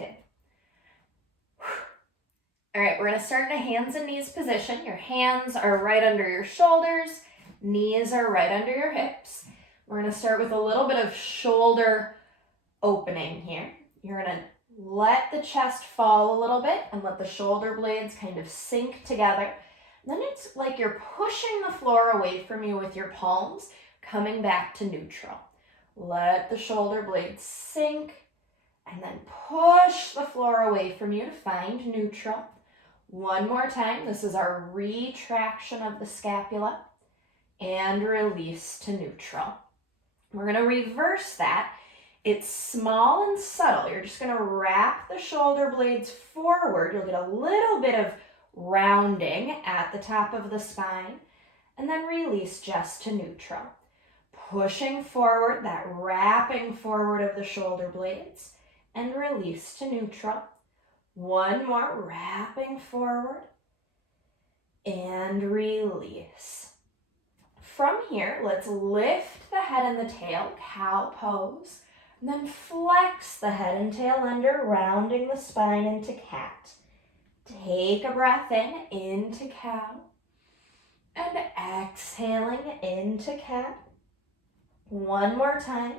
kid. All right, we're gonna start in a hands and knees position. Your hands are right under your shoulders, knees are right under your hips. We're gonna start with a little bit of shoulder opening here. You're gonna let the chest fall a little bit and let the shoulder blades kind of sink together. Then it's like you're pushing the floor away from you with your palms, coming back to neutral. Let the shoulder blades sink and then push the floor away from you to find neutral. One more time. This is our retraction of the scapula and release to neutral. We're going to reverse that. It's small and subtle. You're just going to wrap the shoulder blades forward. You'll get a little bit of rounding at the top of the spine, and then release just to neutral. Pushing forward, that wrapping forward of the shoulder blades, and release to neutral. One more, wrapping forward, and release. From here, let's lift the head and the tail, cow pose, and then flex the head and tail under, rounding the spine into cat. Take a breath in, into cow, and exhaling into cat. One more time.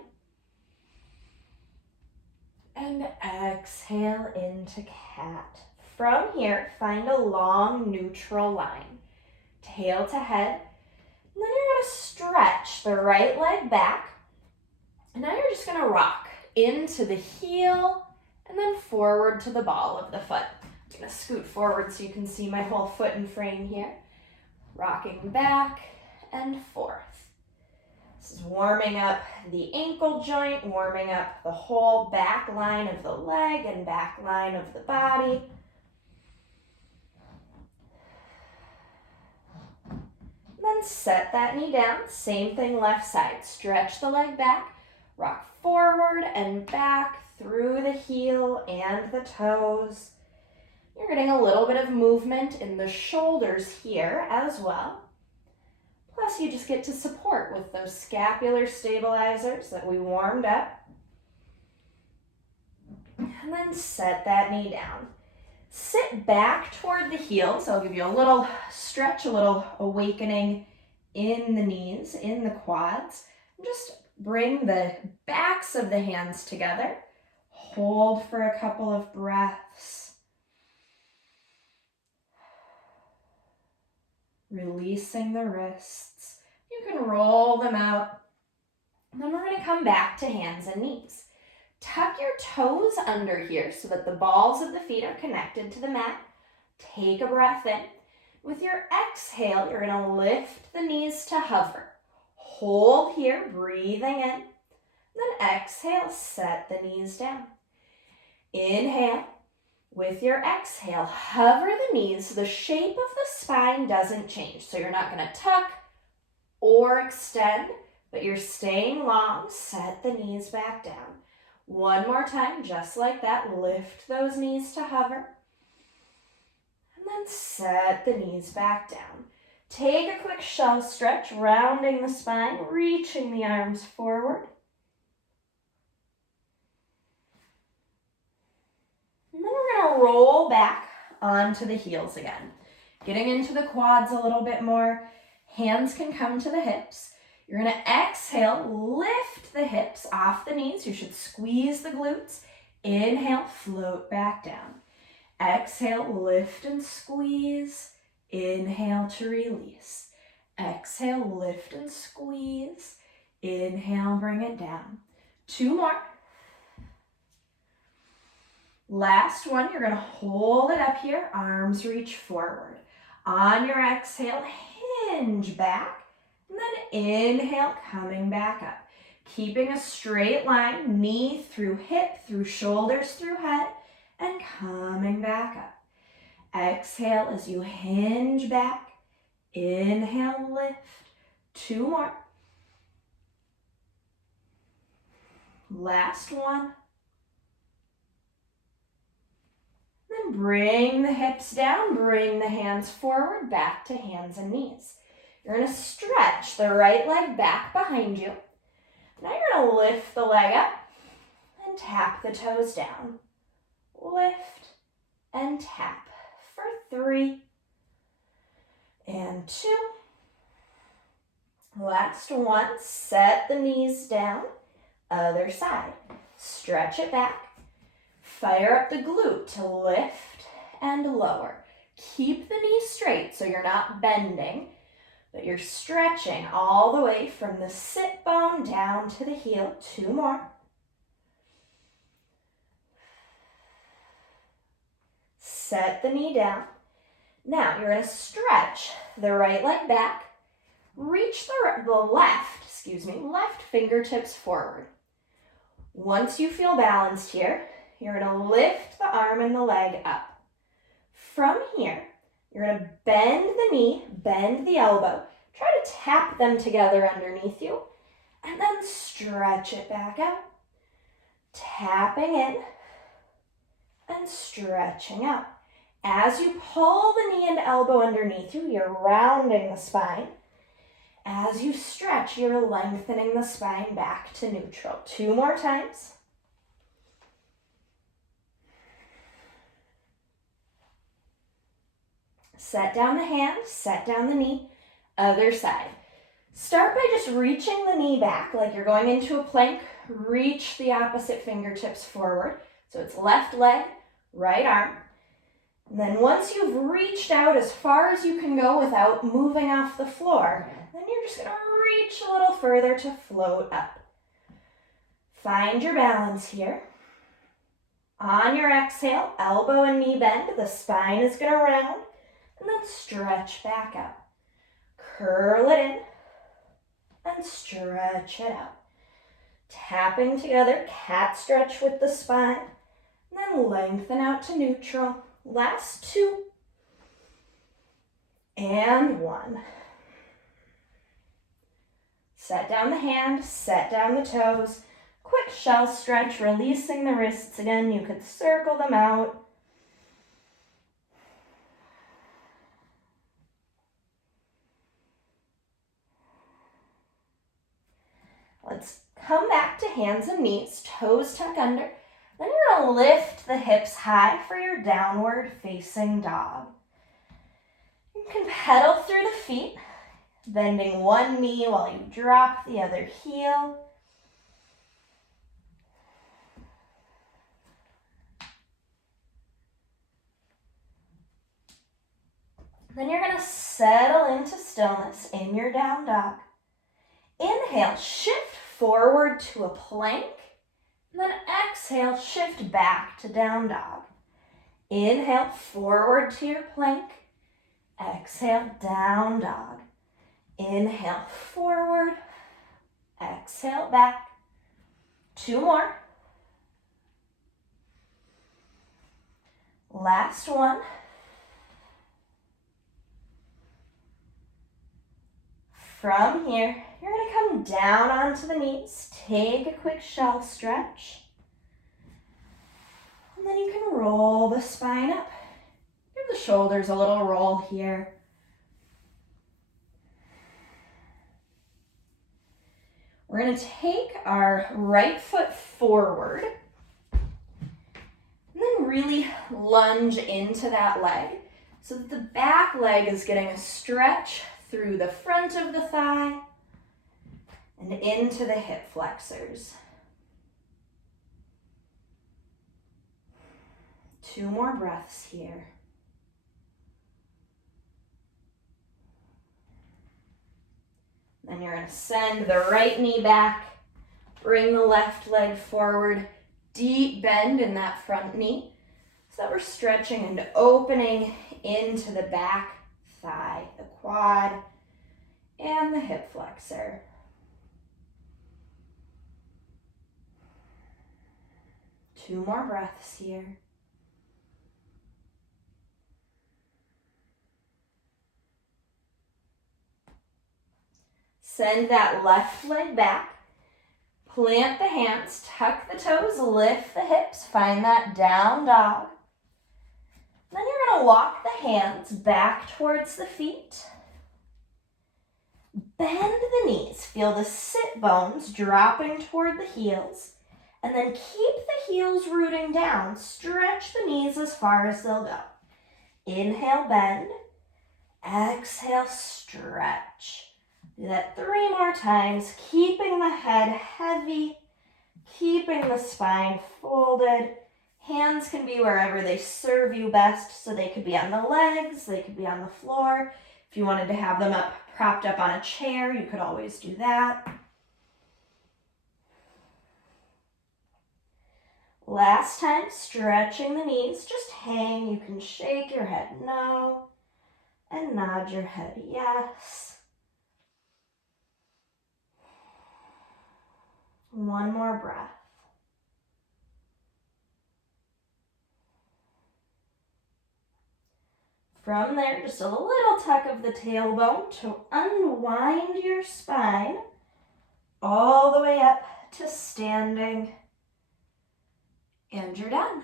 And exhale into cat. From here, find a long neutral line. Tail to head. And then you're going to stretch the right leg back. And now you're just going to rock into the heel and then forward to the ball of the foot. I'm going to scoot forward so you can see my whole foot and frame here. Rocking back and forth. This is warming up the ankle joint, warming up the whole back line of the leg and back line of the body. Then set that knee down. Same thing left side. Stretch the leg back, rock forward and back through the heel and the toes. You're getting a little bit of movement in the shoulders here as well. Plus, you just get to support with those scapular stabilizers that we warmed up. And then set that knee down. Sit back toward the heels. I'll give you a little stretch, a little awakening in the knees, in the quads. Just bring the backs of the hands together. Hold for a couple of breaths. Releasing the wrists. You can roll them out. And then we're going to come back to hands and knees. Tuck your toes under here so that the balls of the feet are connected to the mat. Take a breath in. With your exhale, you're going to lift the knees to hover. Hold here, breathing in. Then exhale, set the knees down. Inhale. With your exhale, hover the knees so the shape of the spine doesn't change. So you're not going to tuck or extend, but you're staying long. Set the knees back down. One more time, just like that. Lift those knees to hover. And then set the knees back down. Take a quick shell stretch, rounding the spine, reaching the arms forward. And then we're going to roll back onto the heels again. Getting into the quads a little bit more. Hands can come to the hips. You're going to exhale, lift the hips off the knees. You should squeeze the glutes. Inhale, float back down. Exhale, lift and squeeze. Inhale to release. Exhale, lift and squeeze. Inhale, bring it down. Two more. Last one, you're going to hold it up here, arms reach forward. On your exhale, hinge back, and then inhale, coming back up. Keeping a straight line, knee through hip, through shoulders, through head, and coming back up. Exhale as you hinge back. Inhale, lift. Two more. Last one. Then bring the hips down, bring the hands forward, back to hands and knees. You're going to stretch the right leg back behind you. Now you're going to lift the leg up and tap the toes down. lift, and tap for 3 and 2. Last one, set the knees down, other side. Stretch it back. Fire up the glute to lift and lower. Keep the knee straight so you're not bending, but you're stretching all the way from the sit bone down to the heel. 2 more. Set the knee down. Now you're going to stretch the right leg back. Reach the left fingertips forward. Once you feel balanced here, you're going to lift the arm and the leg up. From here, you're going to bend the knee, bend the elbow. Try to tap them together underneath you, and then stretch it back out. Tapping in and stretching out. As you pull the knee and elbow underneath you, you're rounding the spine. As you stretch, you're lengthening the spine back to neutral. 2 more times. Set down the hand, set down the knee, other side. Start by just reaching the knee back like you're going into a plank. Reach the opposite fingertips forward. So it's left leg, right arm. And then once you've reached out as far as you can go without moving off the floor, then you're just going to reach a little further to float up. Find your balance here. On your exhale, elbow and knee bend. The spine is going to round. And then stretch back out. Curl it in and stretch it out. Tapping together, cat stretch with the spine. And then lengthen out to neutral. Last 2. And 1. Set down the hand, set down the toes. Quick shell stretch, releasing the wrists again. You could circle them out. Let's come back to hands and knees, toes tuck under. Then you're going to lift the hips high for your downward facing dog. You can pedal through the feet, bending one knee while you drop the other heel. Then you're going to settle into stillness in your down dog. Inhale, shift forward to a plank. And then exhale, shift back to down dog. Inhale, forward to your plank. Exhale, down dog. Inhale, forward. Exhale, back. 2 more. Last one. From here, you're going to come down onto the knees. Take a quick shell stretch. And then you can roll the spine up. Give the shoulders a little roll here. We're going to take our right foot forward and then really lunge into that leg so that the back leg is getting a stretch through the front of the thigh and into the hip flexors. 2 more breaths here. Then you're going to send the right knee back, bring the left leg forward, deep bend in that front knee so that we're stretching and opening into the back thigh, the quad, and the hip flexor. Two more breaths here. Send that left leg back. Plant the hands, tuck the toes, lift the hips, find that down dog. Then you're going to walk the hands back towards the feet. Bend the knees, feel the sit bones dropping toward the heels, and then keep the heels rooting down. Stretch stretch the knees as far as they'll go. Inhale, bend. Exhale, stretch. Do that 3 more times, keeping the head heavy, keeping the spine folded. Hands can be wherever they serve you best, so they could be on the legs, they could be on the floor. If you wanted to have them up, propped up on a chair, you could always do that. Last time, stretching the knees, just hang. You can shake your head no and nod your head yes. One more breath. From there, just a little tuck of the tailbone to unwind your spine all the way up to standing. And you're done.